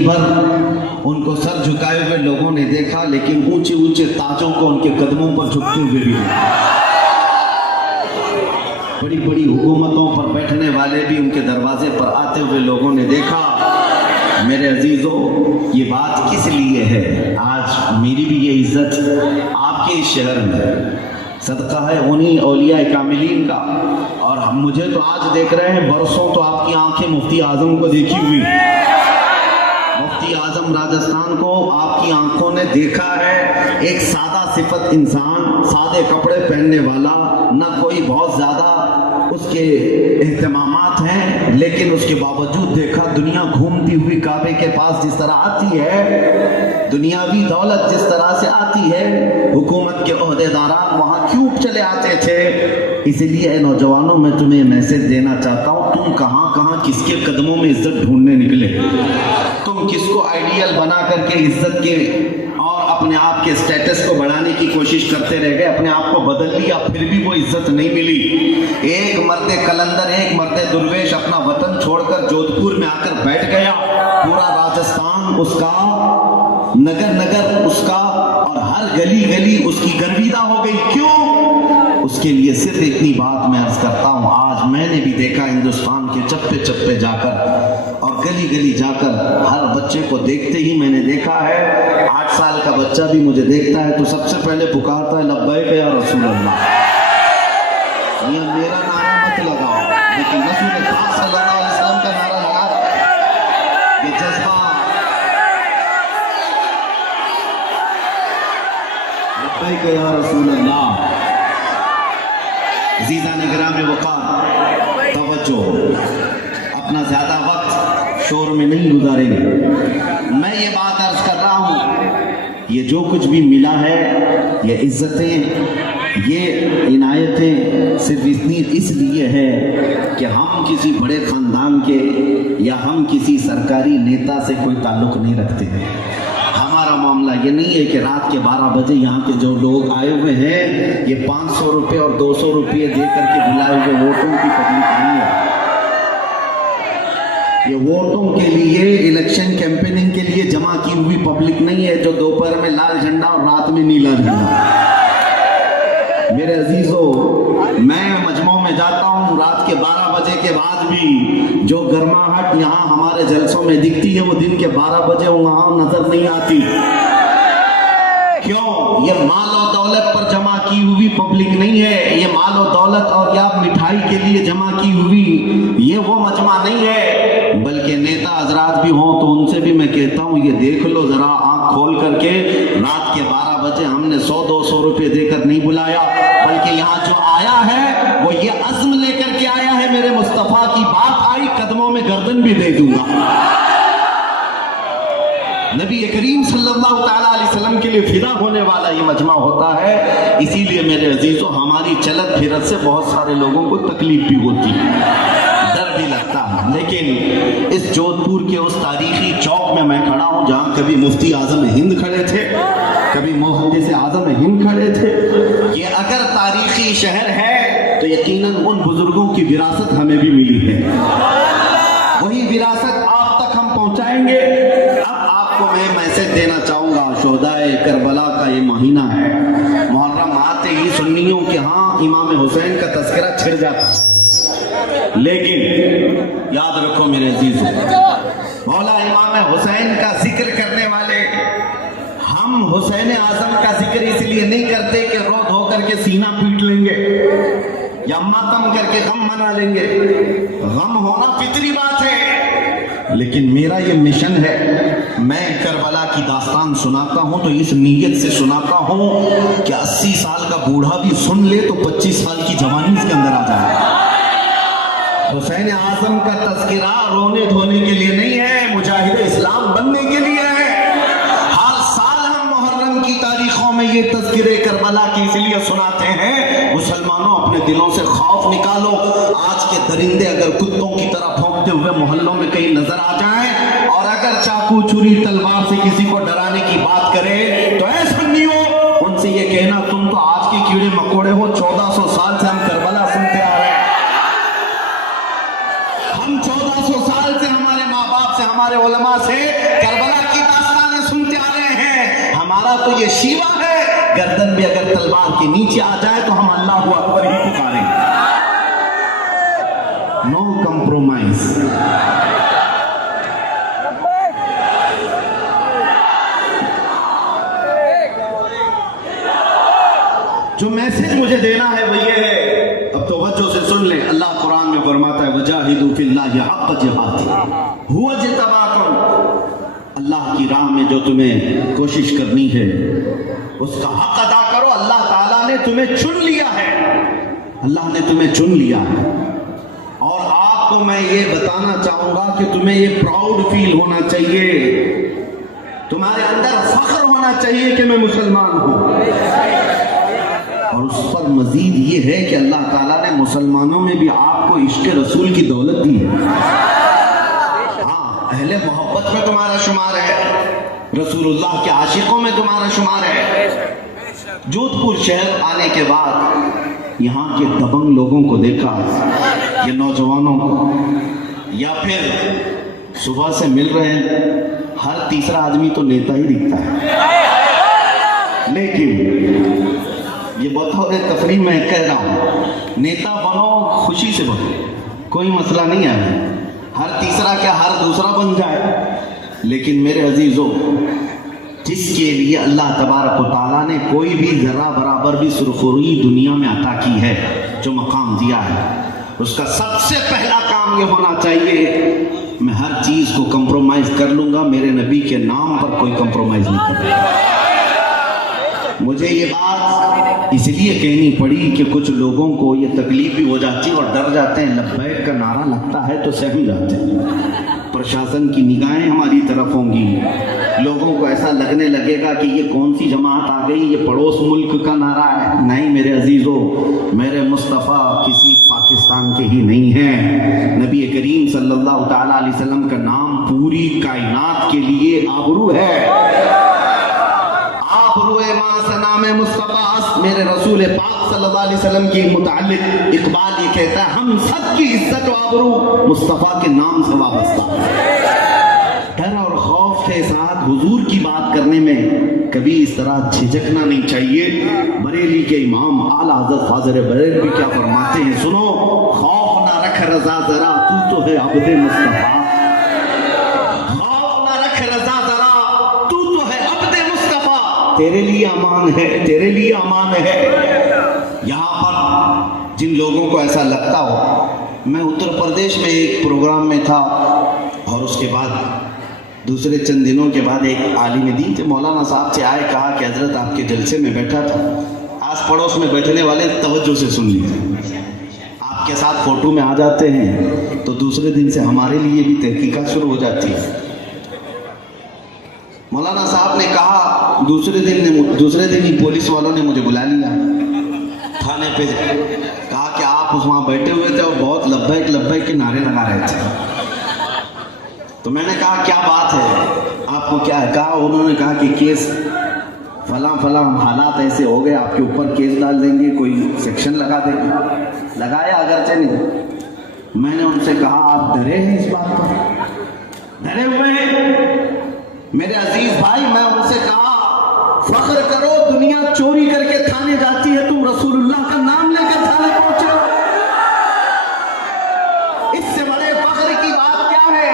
भर उनको सर झुकाए हुए लोगों ने देखा, लेकिन ऊंचे ऊंचे ताजों को उनके कदमों पर झुकते हुए भी देखा। बड़ी बड़ी हुकूमतों पर बैठने वाले भी उनके दरवाजे पर आते हुए लोगों ने देखा। मेरे अजीजों, ये बात किस लिए है? आज मेरी भी ये इज्जत आपके इस शहर में सदका है उन्हीं औलिया कामिलीन का। और मुझे तो आज देख रहे हैं, बरसों तो आपकी आंखें मुफ्ती आजम को देखी हुई। मुफ्ती आजम राजस्थान को आपकी आंखों ने देखा है। एक सादा सिफत इंसान, सादे कपड़े पहनने वाला, न कोई बहुत ज्यादा उसके एहतमामात हैं, लेकिन उसके बावजूद देखा दुनिया घूमती हुई काबे के पास जिस तरह आती है, दुनियावी दौलत जिस तरह से आती है, हुकूमत के ओहदेदारान वहां क्यों चले आते थे। इसलिए नौजवानों, मैं तुम्हें मैसेज देना चाहता हूं, तुम कहां कहां किसके कदमों में इज्जत ढूंढने निकले। तुम किसको आइडियल बना करके इज्जत के और अपने आप के स्टेटस को बढ़ाने की कोशिश करते रह गए, अपने आप को बदल लिया, फिर भी वो इज्जत नहीं मिली। एक मर्दे कलंदर, एक मर्दे दुर्वेश अपना वतन छोड़कर जोधपुर में आकर बैठ गया। पूरा राजस्थान उसका, नगर नगर उसका, और हर गली गली उसकी गर्विदा हो गई। क्यों? उसके लिए सिर्फ इतनी बात मैं अर्ज करता हूं, आज मैंने भी देखा हिंदुस्तान के चप्पे चप्पे जाकर और गली गली जाकर, हर बच्चे को देखते ही मैंने देखा है। 8 साल का बच्चा भी मुझे देखता है तो सबसे पहले पुकारता है, लब्बैक या रसूल अल्लाह। ये मेरा नारा मत लगाओ, लेकिन रसूल पाक सल्लल्लाहु अलैहि वसल्लम का नारा लगा। ये जज्बा, लब्बैक या रसूल अल्लाह। अज़ीज़ान निगरान वक़ार, तवज्जो, अपना ज्यादा वक्त शोर में नहीं गुजारेंगे। मैं ये बात अर्ज कर रहा हूँ, ये जो कुछ भी मिला है, ये इज्जतें, ये इनायतें सिर्फ इसलिए है कि हम किसी बड़े खानदान के या हम किसी सरकारी नेता से कोई ताल्लुक नहीं रखते हैं। हमारा मामला ये नहीं है कि रात के 12 बजे यहाँ के जो लोग आए हुए हैं, ये 500 रुपये और 200 रुपये दे करके बुलाए हुए वोटों की पब्लिक नहीं है। ये वोटों के लिए, इलेक्शन कैंपेनिंग के लिए जमा की हुई पब्लिक नहीं है, जो दोपहर में लाल झंडा और रात में नीला झंडा। मेरे अजीजों, मैं मजमों में जाता हूँ रात के 12 बजे के बाद भी, जो गर्माहट यहाँ हमारे जलसों में दिखती है, वो दिन के 12 बजे वहां नजर नहीं आती। क्यों? ये माल और दौलत पर जमा की हुई पब्लिक नहीं है। ये माल और दौलत और या मिठाई के लिए जमा की हुई ये वो मजमा नहीं है, बल्कि नेता हजरात भी हों तो उनसे भी मैं कहता हूँ, ये देख लो जरा आंख खोल करके, रात के 12 बजे हमने 100-200 रुपये देकर नहीं बुलाया, बल्कि यहाँ जो आया है वो ये अज़्म लेकर के आया है, मेरे मुस्तफा की बात आई, कदमों में गर्दन भी दे दूंगा। नबी करीम सल्लल्लाहु तआला अलैहि वसल्लम के लिए फिदा होने वाला ये मजमा होता है। इसीलिए मेरे अजीजों, हमारी चलत फिरत से बहुत सारे लोगों को तकलीफ भी होती है, डर भी लगता है। लेकिन इस जोधपुर के उस तारीखी चौक में मैं खड़ा हूँ, जहाँ कभी मुफ्ती आजम हिंद खड़े थे, कभी मुहद्दिस आजम हिंद खड़े थे। ये अगर तारीखी शहर है तो यकीनन उन बुजुर्गों की विरासत हमें भी मिली है। वही विरासत आप तक हम पहुंचाएंगे। मैं मैसेज देना चाहूंगा, शोहदाए करबला का ये महीना है, मुहर्रम आते ही सुन्नियों के यहाँ इमाम हुसैन का तस्करा छिड़ जाता। लेकिन याद रखो मेरे अजीजों, मौला इमाम हुसैन का जिक्र करने वाले हम हुसैन आजम का जिक्र इसलिए नहीं करते कि रो धो करके सीना पीट लेंगे या मातम करके गम मना लेंगे। गम होना फितरी बात है, लेकिन मेरा ये मिशन है, मैं करबला की दास्तान सुनाता हूं तो इस नीयत से सुनाता हूं कि 80 साल का बूढ़ा भी सुन ले तो 25 साल की जवानी इसके अंदर आ जाए। हुसैन आजम का तज़किरा रोने धोने के लिए नहीं है, मुजाहिद इस्लाम बनने के लिए है। हर साल हम मुहर्रम की तारीखों में ये तज़किरे करबला की इसलिए सुनाते हैं, मुसलमानों अपने दिलों से खौफ निकालो। आज के दरिंदे अगर कुत्तों की तरह भौंकते हुए मोहल्लों में कहीं नजर आ जाएं, और अगर चाकू छुरी तलवार से किसी को डराने की बात करे, तो ऐसा सुन्नियों, उनसे ये कहना तुम तो आज के कीड़े मकोड़े हो, 1400 साल से हम करबला सुनते आ रहे हैं। हम 1400 साल से हमारे माँ बाप से, हमारे उलमा से हमारा तो ये शीवा है, गर्दन भी अगर तलवार के नीचे आ जाए तो हम अल्लाह अकबर ही पुकारेंगे। No compromise. जो मैसेज मुझे देना है वो ये है, अब तवज्जो से सुन ले। अल्लाह कुरान में फरमाता है वजाहिदू फिल्लाहि हक़्क़ जिहादिही हुवा जितबाकुम। अल्लाह की राह में जो तुम्हें कोशिश करनी है उसका हक अदा करो। अल्लाह ताला ने तुम्हें चुन लिया है, अल्लाह ने तुम्हें चुन लिया है। और आपको मैं ये बताना चाहूंगा कि तुम्हें ये प्राउड फील होना चाहिए, तुम्हारे अंदर फख्र होना चाहिए कि मैं मुसलमान हूं। और उस पर मजीद ये है कि अल्लाह ताला ने मुसलमानों में भी आपको इश्क रसूल की दौलत दी है। हाँ, अहले मोहब्बत में तुम्हारा शुमार है, रसूलुल्लाह के आशिकों में तुम्हारा शुमार है। जोधपुर शहर आने के बाद यहाँ के दबंग लोगों को देखा, ये नौजवानों को, या फिर सुबह से मिल रहे हैं, हर तीसरा आदमी तो नेता ही दिखता है। लेकिन ये बतौर तफरीह में कह रहा हूँ, नेता बनो, खुशी से बनो, कोई मसला नहीं है। हर तीसरा क्या हर दूसरा बन जाए। लेकिन मेरे अजीजों, जिसके लिए अल्लाह तबारक व तआला ने कोई भी जरा बराबर भी सुरखुरी दुनिया में अता की है, जो मकाम दिया है, उसका सबसे पहला काम ये होना चाहिए, मैं हर चीज़ को कंप्रोमाइज़ कर लूँगा, मेरे नबी के नाम पर कोई कंप्रोमाइज़ नहीं करूँगा। मुझे ये बात इसलिए कहनी पड़ी कि कुछ लोगों को ये तकलीफ भी हो जाती है और डर जाते हैं। लब्बैक का नारा लगता है तो सहम जाते हैं। प्रशासन की निगाहें हमारी तरफ होंगी, लोगों को ऐसा लगने लगेगा कि ये कौन सी जमात आ गई, ये पड़ोस मुल्क का नारा है। नहीं मेरे अजीज़ों, मेरे मुस्तफ़ा किसी पाकिस्तान के ही नहीं हैं। नबी करीम सल्लल्लाहु तआला अलैहि वसल्लम का नाम पूरी कायनात के लिए आबरू है। मेरे रसूल पाक सल्लल्लाहु अलैहि वसल्लम की मुताल्लिक इकबाल ये कहता है, हम सब की इज्जत व आबरू मुस्तफ़ा के नाम से वाबस्ता है। डर और खौफ के साथ हुजूर की बात करने में कभी इस तरह झिझकना नहीं चाहिए। बरेली के इमाम आला हज़रत फ़ाज़िल बरेलवी क्या फरमाते हैं, सुनो, खौफ ना रख रज़ा ज़रा, तू तो है अब्दे मुस्तफ़ा। तेरे लिए अमान है, तेरे लिए अमान है। यहाँ पर जिन लोगों को ऐसा लगता हो, मैं उत्तर प्रदेश में एक प्रोग्राम में था और उसके बाद दूसरे चंद दिनों के बाद एक आलिम दीन थे, मौलाना साहब से आए, कहा कि हजरत आपके जलसे में बैठा था, आस पड़ोस में बैठने वाले तवज्जो से सुन लीजिए, आपके साथ फोटो में आ जाते हैं तो दूसरे दिन से हमारे लिए भी तहकीकात शुरू हो जाती है। मौलाना साहब ने कहा, दूसरे दिन ही पुलिस वालों ने मुझे बुला लिया थाने पे, कहा कि आप वहाँ बैठे हुए थे और बहुत लब्बैक लब्बैक के नारे लगा रहे थे। तो मैंने कहा क्या बात है, आपको क्या है? कहा, उन्होंने कहा कि केस फला हालात ऐसे हो गए, आपके ऊपर केस डाल देंगे, कोई सेक्शन लगा देंगे। लगाया अगरचे नहीं। मैंने उनसे कहा, आप डरे हैं इस बात पर? डरे हुए हैं मेरे अजीज भाई। मैं उनसे कहा, फख्र करो, दुनिया चोरी करके थाने जाती है, तुम रसूलुल्लाह का नाम लेकर थाने पहुंचे हो, इससे बड़े फख्र की बात क्या है?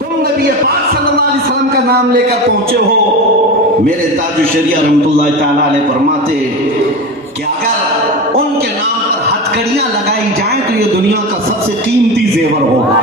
तुम नबी पाक सल्लल्लाहु अलैहि वसल्लम का नाम लेकर पहुंचे हो। मेरे ताजु शरिया रहमतुल्लाह ताला अलैह फरमाते कि अगर उनके नाम पर हथकड़ियां लगाई जाएं तो ये दुनिया का सबसे कीमती जेवर होगा,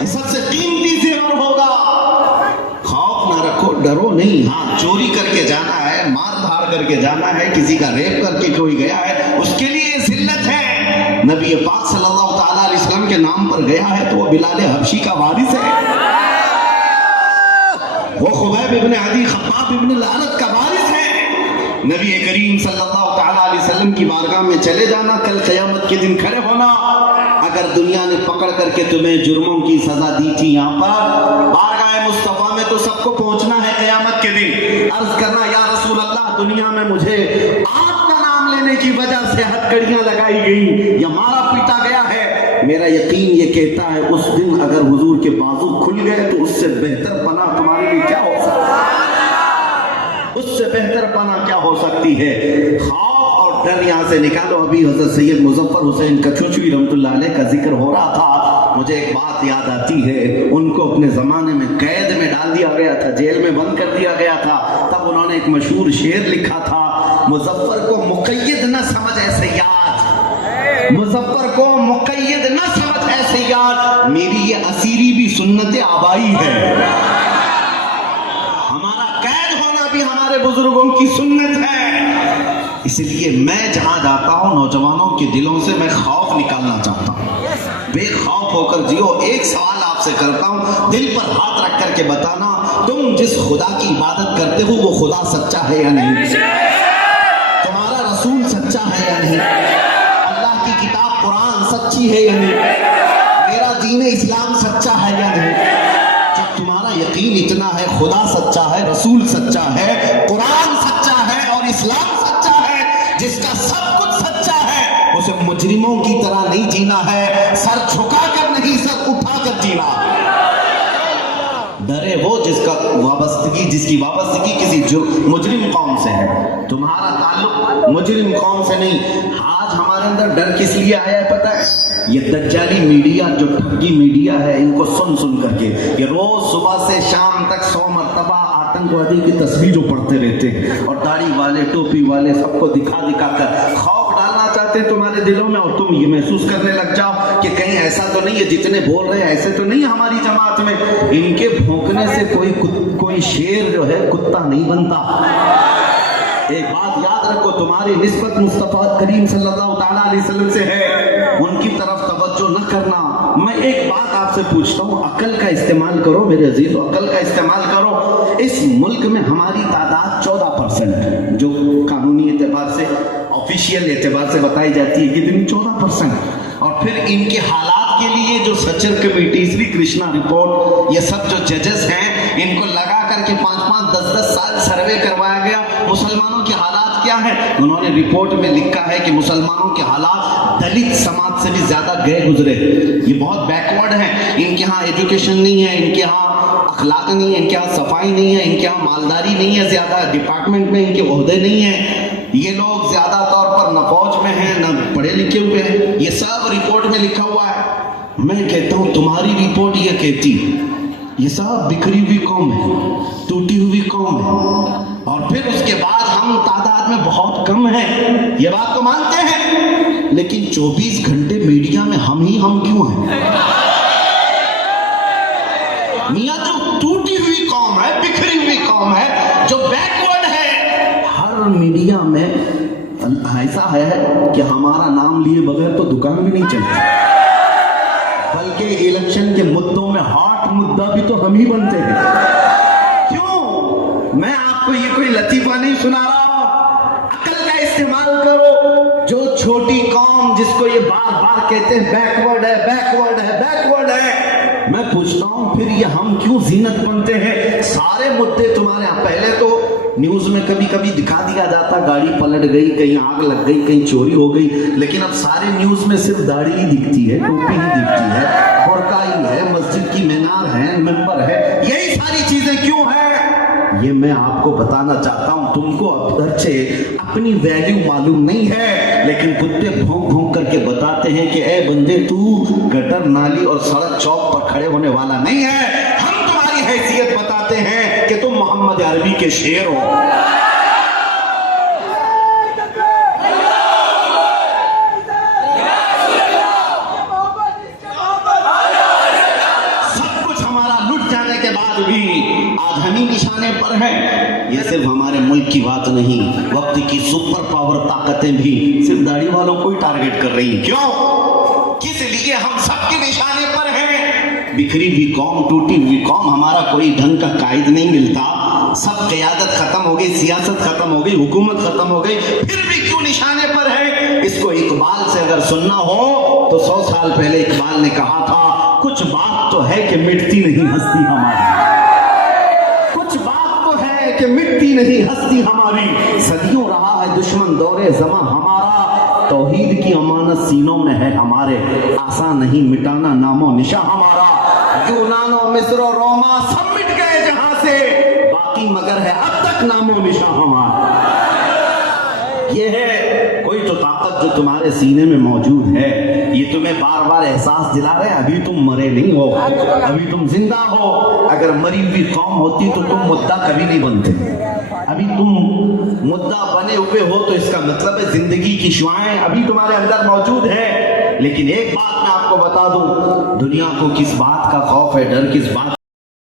ये सबसे कीमती जेवर होगा। खौफ ना रखो, डरो नहीं। हाँ, चोरी करके जाना है, मार धाड़ करके जाना है, किसी का रेप करके कोई गया है, उसके लिए जिल्लत है। नबी पाक सल्लल्लाहु ताला अलैहि वसल्लम के नाम पर गया है तो वो बिलाल हबशी का वारिस है, वो खुबैब इब्न अदी खब्बाब इब्न लानत का वारिस है। नबी करीम सल्लल्लाहु ताला अलैहि वसल्लम की बारगाह में चले जाना, कल क़यामत के दिन खड़े होना। अगर दुनिया ने पकड़ करके तुम्हें जुर्मों की सजा दी थी, यहाँ पर बारगाह मुस्तफा में तो सबको पहुंचना है क़यामत के दिन। अर्ज करना, या रसूल अल्लाह, दुनिया में मुझे आपका नाम लेने की वजह से हथकड़ियां लगाई गई या मारा पीटा गया है। मेरा यकीन ये कहता है उस दिन अगर हुजूर के बाजू खुल गए तो उससे बेहतर पनाह तुम्हारे लिए क्या हो सकता है? उससे बेहतर पना क्या हो सकती है। खौफ और डर यहाँ से निकालो। अभी हजरत सैयद मुजफ्फर हुसैन कचौचुई रहमतुल्लाह अलैह का जिक्र हो रहा था, मुझे एक बात याद आती है। उनको अपने ज़माने में कैद में डाल दिया गया था, जेल में बंद कर दिया गया था। तब उन्होंने एक मशहूर शेर लिखा था, मुजफ्फर को मुक़य्यद न समझ ऐ सय्याद, मुजफ्फर को मुक़य्यद न समझ ऐ सय्याद, मेरी ये असीरी भी सुन्नत आबाई है। हमारा कैद होना भी हमारे बुजुर्गों की सुन्नत है। इसलिए मैं जहां जाता हूं नौजवानों के दिलों से मैं खौफ निकालना चाहता हूं, बेखौफ होकर जियो। एक सवाल आपसे करता हूं, दिल पर हाथ रख करके बताना, तुम जिस खुदा की इबादत करते हो वो खुदा सच्चा है या नहीं? तुम्हारा रसूल सच्चा है या नहीं? अल्लाह की किताब कुरान सच्ची है या नहीं? मेरा दीन इस्लाम सच्चा है या नहीं? जब तुम्हारा यकीन इतना है, खुदा सच्चा है, रसूल सच्चा है, कुरान सच्चा है और इस्लाम सच्चा है, जिसका सब कुछ सच्चा है, उसे मुजरिमों की तरह नहीं जीना है, सर झुकाकर नहीं सर उठाकर जीना। डरे वो जिसकी वाबस्तगी किसी मुजरिम कौम से है। तुम्हारा ताल्लुक मुजरिम कौम से नहीं। आज हमारे अंदर डर किस लिए आया है पता है? ये दज्जाली मीडिया, जो ठगी मीडिया है, इनको सुन सुन करके ये रोज सुबह से शाम तक 100 मरतबा आतंकवादी की तस्वीर पढ़ते रहते हैं, और दाढ़ी वाले टोपी वाले सबको दिखा दिखा कर खौफ डालना चाहते हैं तुम्हारे दिलों में, और तुम ये महसूस करने लग जाओ कि कहीं ऐसा तो नहीं है जितने बोल रहे हैं ऐसे तो नहीं हमारी जमात में। इनके भौंकने से कोई शेर जो है कुत्ता नहीं बनता। एक बात याद रखो, तुम्हारी निस्बत मुस्तफा करीम सल्लल्लाहु ताला अलैहि वसल्लम से है, उनकी तरफ तवज्जो न करना। मैं एक बात आपसे पूछता हूँ, अकल का इस्तेमाल करो मेरे अजीज, अकल का इस्तेमाल करो। इस मुल्क में हमारी तादाद 14% जो कानूनी एतबार से, ऑफिशियल एतबार से बताई जाती है, कितनी? 14%। और फिर इनके हालात के लिए जो सचर कमेटी, श्री कृष्णा रिपोर्ट, ये सब जो जजेस हैं, इनको लगा करके 5-5, 10-10 साल सर्वे करवाया गया, मुसलमानों के हालात क्या है। उन्होंने रिपोर्ट में लिखा है कि मुसलमानों के हालात दलित समाज से भी ज्यादा गए गुजरे, ये बहुत बैकवर्ड है। इनके यहाँ एजुकेशन नहीं है, इनके यहाँ अखलाक नहीं है, इनके यहाँ सफाई नहीं है, इनके यहाँ मालदारी नहीं है, ज्यादा डिपार्टमेंट में इनके ओहदे नहीं है, ये लोग ज्यादा तौर पर न फौज में हैं न पढ़े लिखे हुए हैं, ये सब रिपोर्ट में लिखा हुआ है। मैं कहता हूँ तुम्हारी रिपोर्ट ये कहती ये सब बिखरी हुई कौम है, टूटी हुई कौम है, और फिर उसके बाद हम तादाद में बहुत कम हैं, ये बात तो मानते हैं, लेकिन 24 घंटे मीडिया में हम क्यों हैं? मियां, जो टूटी हुई कौम है, बिखरी हुई कौम है, जो बैकवर्ड है, हर मीडिया में ऐसा है कि हमारा नाम लिए बगैर तो दुकान भी नहीं चलती, बल्कि इलेक्शन के मुद्दों में हॉट मुद्दा भी तो हम ही बनते हैं। क्यों? मैं आपको ये कोई लतीफा नहीं सुना रहा हूं, अकल का इस्तेमाल करो। जो छोटी कौम जिसको ये बार बार कहते हैं बैकवर्ड है, बैकवर्ड है, बैकवर्ड है, मैं पूछता हूं फिर ये हम क्यों जीनत बनते हैं? सारे मुद्दे तुम्हारे यहाँ, पहले तो न्यूज में कभी कभी दिखा दिया जाता, गाड़ी पलट गई, कहीं आग लग गई, कहीं चोरी हो गई, लेकिन अब सारे न्यूज में सिर्फ दाढ़ी ही दिखती है, टोपी ही दिखती है, बुर्का ही है, मस्जिद की मीनार है, मिंबर है, यही सारी चीजें क्यों है? ये मैं आपको बताना चाहता हूं। तुमको अब से अपनी वैल्यू मालूम नहीं है, लेकिन कुत्ते भौंक भौंक करके बताते हैं कि ए बंदे, तू गटर नाली और सड़क चौक पर खड़े होने वाला नहीं है। हम तुम्हारी हैसियत बताते हैं कि तुम मोहम्मद अरबी के शेर हो। सब कुछ हमारा लुट जाने के बाद भी आज हम ही निशाने पर हैं। ये सिर्फ हमारे मुल्क की बात नहीं, वक्त की सुपर पावर ताकतें भी सिर्फ दाढ़ी वालों को ही टारगेट कर रही हैं। क्यों? किस लिए? हम सबके निशाने पर हैं। बिखरी हुई कौम, टूटी हुई कौम, हमारा कोई ढंग का कायद नहीं मिलता, सब क़यादत खत्म हो गई, सियासत खत्म हो गई, हुकूमत खत्म हो गई, फिर भी क्यों निशाने पर है? इसको इकबाल से अगर सुनना हो तो 100 साल पहले इकबाल ने कहा था, कुछ बात तो है कि मिटती नहीं हस्ती हमारी, कुछ बात तो है कि मिटती नहीं हस्ती हमारी, सदियों रहा है दुश्मन दौरे ज़मां हमारा, तौहीद की अमानत सीनों में है हमारे, आसान नहीं मिटाना नामो निशा हमारा, यूनानो मिस्र रोमा सब मिट गए जहां से, बाकी मगर है अब तक नामो निशान हमारा। ये है कोई तो ताकत जो तुम्हारे सीने में मौजूद है, ये तुम्हें बार बार एहसास दिला रहे हैं अभी तुम मरे नहीं हो, अभी तुम जिंदा हो। अगर मरी हुई कौम होती तो तुम मुद्दा कभी नहीं बनते। अभी तुम मुद्दा बने हुए हो तो इसका मतलब है जिंदगी की शुआएं अभी तुम्हारे अंदर मौजूद है। लेकिन एक बात मैं आपको बता दूं, दुनिया को किस बात का खौफ है, डर किस बात